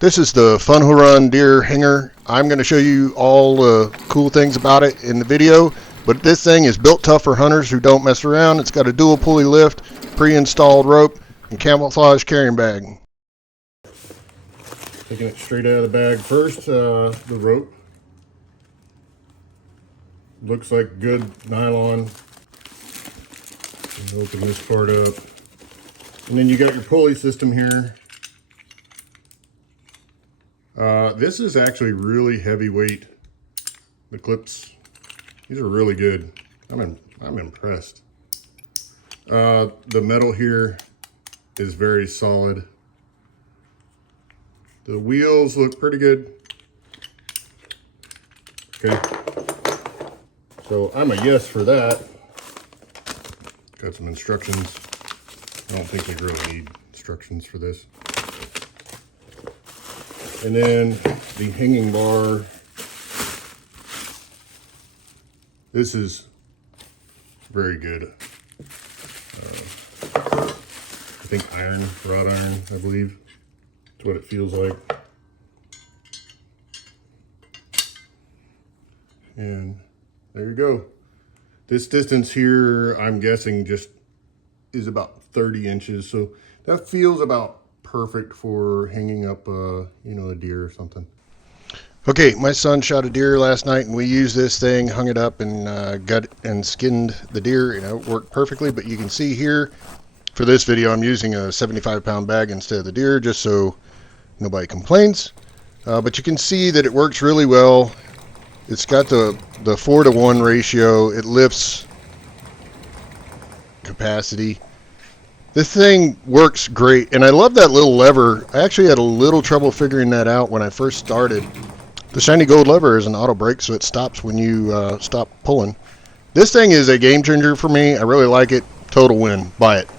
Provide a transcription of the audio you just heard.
This is the FUNHORUN Deer Hanger. I'm going to show you all the cool things about it in the video, but this thing is built tough for hunters who don't mess around. It's got a dual pulley lift, pre-installed rope, and camouflage carrying bag. Taking it straight out of the bag first, the rope. Looks like good nylon. Open this part up. And then you got your pulley system here. This is actually really heavyweight. The clips, these are really good. I'm impressed. The metal here is very solid. The wheels look pretty good. Okay, so I'm a yes for that. Got some instructions. I don't think you really need instructions for this. And then the hanging bar. This is very good. I think wrought iron, I believe. That's what it feels like. And there you go. This distance here, I'm guessing, just is about 30 inches. So that feels about perfect for hanging up, a deer or something. Okay, my son shot a deer last night, and we used this thing, hung it up, and gut and skinned the deer. It worked perfectly. But you can see here, for this video, I'm using a 75-pound bag instead of the deer, just so nobody complains. But you can see that it works really well. It's got the 4-to-1 ratio. It lifts capacity. This thing works great, and I love that little lever. I actually had a little trouble figuring that out when I first started. The shiny gold lever is an auto brake, so it stops when you stop pulling. This thing is a game changer for me. I really like it. Total win. Buy it.